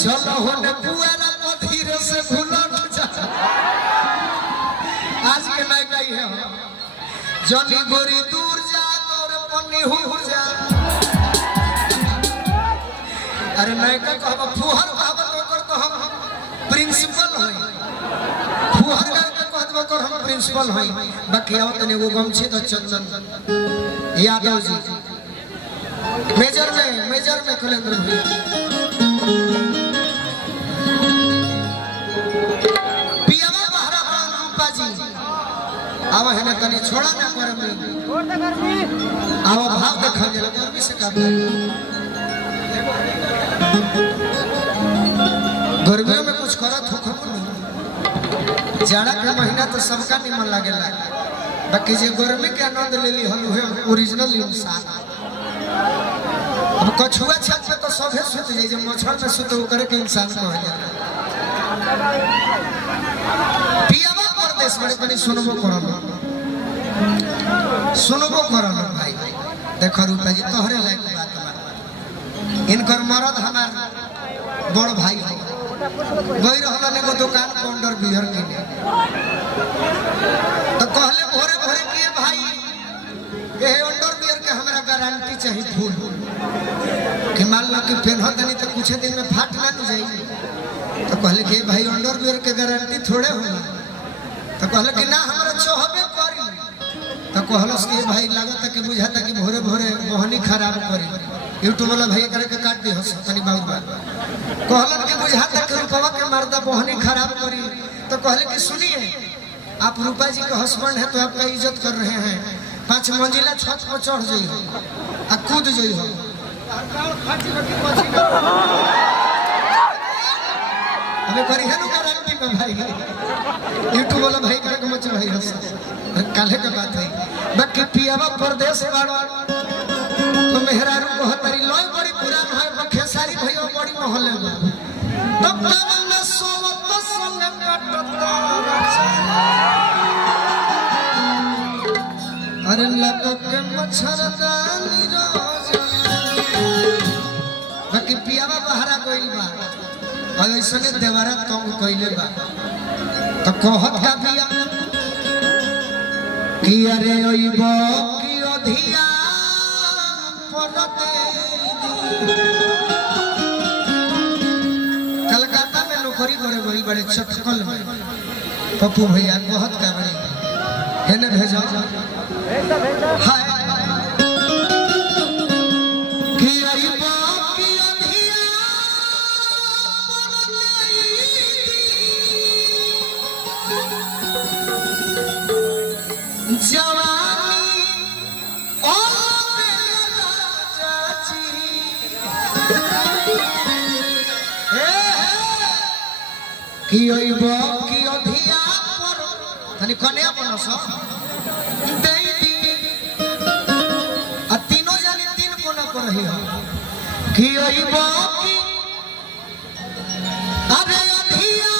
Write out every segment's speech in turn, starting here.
चलो होने पुआरा को धीरे से भूलो न जा। आज के नहीं गई है जनी गोरी दूर जा तोरे पन्नी हो जा। अरे नहीं का कहब फुहर कहब तो कर तो हम प्रिंसिपल होई फुहर का कहब कर हम प्रिंसिपल होई। बाकी आओ तने वो गमछी तो चंदन यादव जी मेजर में कलेंद्र भाई पियावा बहरा बड़ा रूपा जी आवा है ना तनी छोड़ा ना कर में आवा भाव देखा जरा गर्मी से का गर्मियों में कुछ करत हो खबर नहीं। जाड़ा का महीना तो सबका निमन लागेला बाकी जे गर्मी के आनंद ले ली हम है ओरिजिनल इंसान। अब कछुआ छत पे तो सभे सुत जाए जब मच्छर में सुत करे के इंसान कह जाला। पियावा परदेश बड़े बनी सुनबो करल भाई देखो रूपा जी तोहरे लायक बात बा। इनकर मरद हमार बड़ भाई है गई रहला ने को दुकान काउंटर बिहर के तो कहले भोरे भोरे के भाई ए अंडर बियर के हमरा गारंटी चाहिए फूल कि मान लो कि पेनहत नहीं तो कुछ दिन में फाट ना जाई। तो कहले कि भाई अंडर बियर के गारंटी थोड़े होला। तो कहले कि ना हमरा चोहबे करी। तो कहलस कि भाई लागत कि बुझाता कि भोरे भोरे मोहनी खराब करी यूट्यूब वाला भाई करे के काट दी हस तनी बहुत बात कहलन कि बुझाता कि रूपवा के मर्दा मोहनी खराब करी। तो कहले कि सुनिए आप रूपा जी के हस्बैंड है तो आपका इज्जत कर रहे हैं 5 मंजिला छत पर चढ़ जाई हो आ कूद जाई हो अबे करी है नु गारंटी में भाई यूट्यूब वाला भाई करे के मच रही है काले के बात है। बाकी पियावा परदेश वाला तो मेहरारू कहतरी लय बड़ी पुरान है बखेसारी भैया बड़ी महले बा तब पावन में सोवत संग कटता अरे लटक के मच्छरदानी रोजा। बाकी पियावा बहरा गइल बा और ऐसने देवारा तंग कइले बा तो कहत का पिया कि अरे ओइबो कि अधिया परते कलकत्ता में नौकरी करे बड़ी बड़े चटकल में पप्पू भैया कहत का बड़ी हेने भेजा हाय कि आइबो कि अधिया परते जवानी ओ मेरा चाची कि आइबो कि अधिया पर तनी कन्या बनस रही हो कि आइबो कि अरे अधिया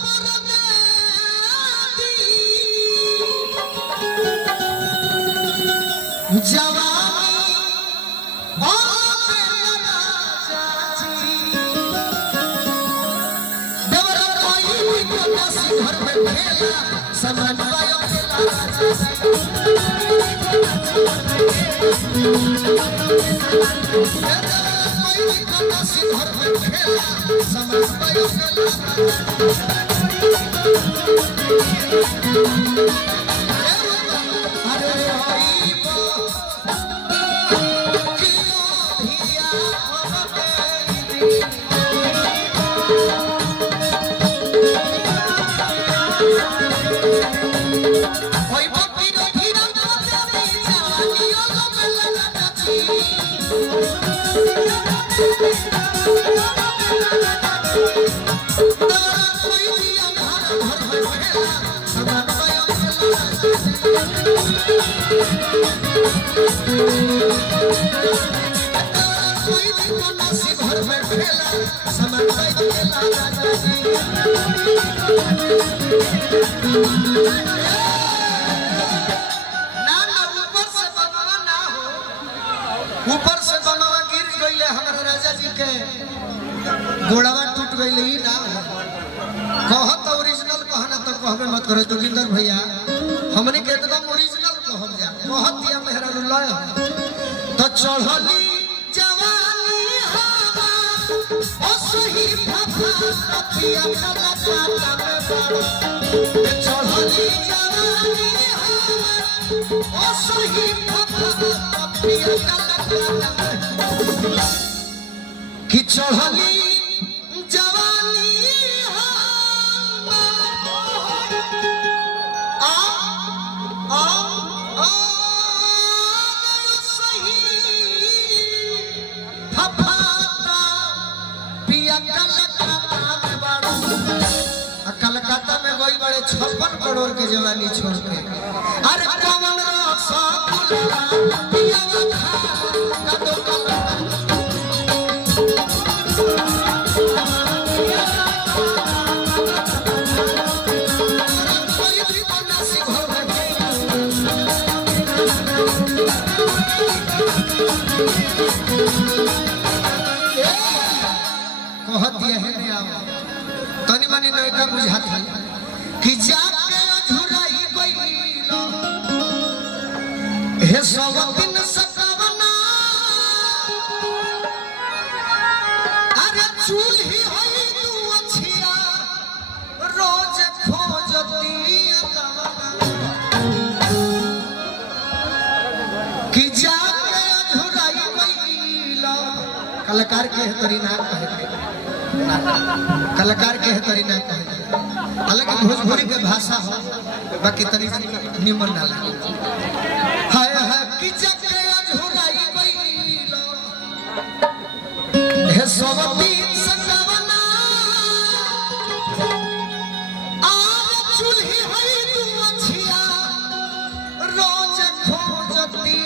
परदेसी जवानी ओ मेरा चाची देवरा कोई को नसी घर में खेला समान पायो ऊपर से बनवा गिर गई हमारे राजा जी के गोड़वा टूट गई ना कह तो ओरिजिनल कहना तो कहबे मत करो जोगिंदर भैया हमने के एकदम ओरिजिनल कहब जा बहुत दिया मेहरा लय तो चढ़ली जवानी हवा ओ सही भफा पिया कला काटा में बड़ चढ़ली जवानी हवा ओ सही भफा पिया कला काटा में कि चढ़ली जवानी कलकत्ता में गई बड़े 56 करोड़ के जवानी छोड़ के अरे कमल तनी मनी नैका बुझात है कि जाके अधूराई गइलो हे सब दिन सकवना अरे चूल्ही होई तू अछिया रोज खोजती कि जाके अधूराई गइलो कलाकार के तरी ना कहे कलाकार के तरी ना कहे हालांकि भोजपुरी के भाषा हो बाकी तरी निमन ना लगे हाय हाय कि जके अधूराई गइलो हे सब दिन सकवना आज चूल्ही होई तू अछिया रोज खोजती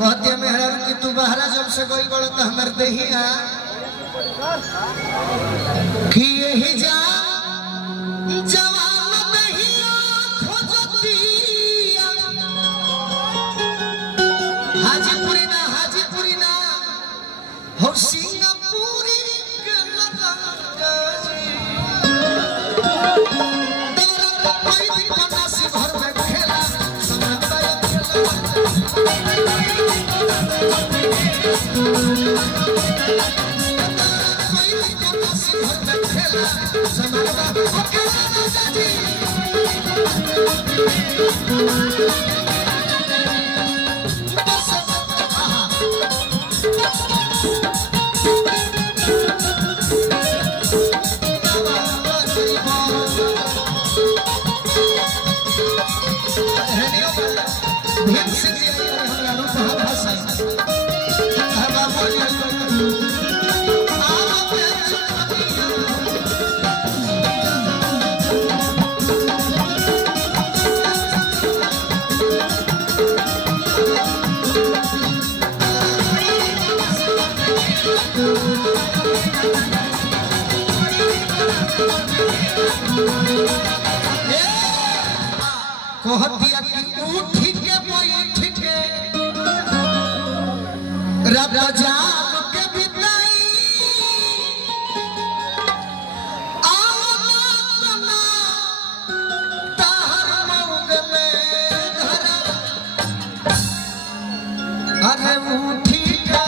कहते मेहरा कि तू बहरा जब से गई बड़ तो हमार दहिया कि यही जा जवान दहिया खोजतिया हाजीपुरी ना हो सिंगापुरी के लगा जी तेरा कोई भी कोना से घर में खेला समझता कहतिया कि उठ के बैठ के रब जाग के बिताई आना ताहर मौग में धरा अरे उठ के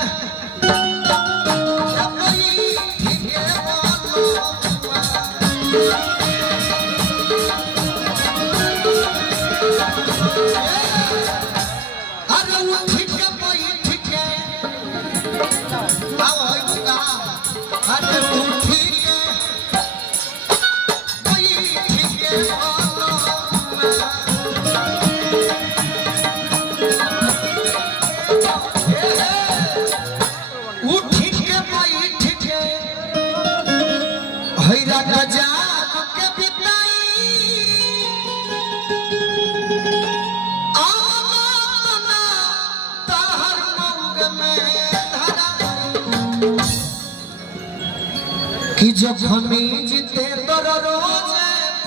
कि जब हमें जीते तोर रोज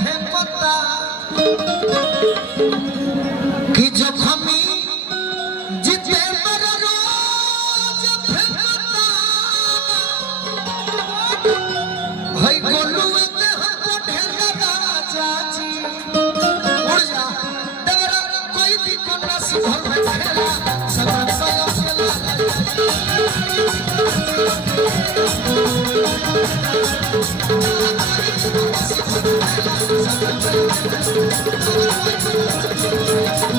फेंकता कि जब हमें जीते तोर रोज फेंकता Thank you.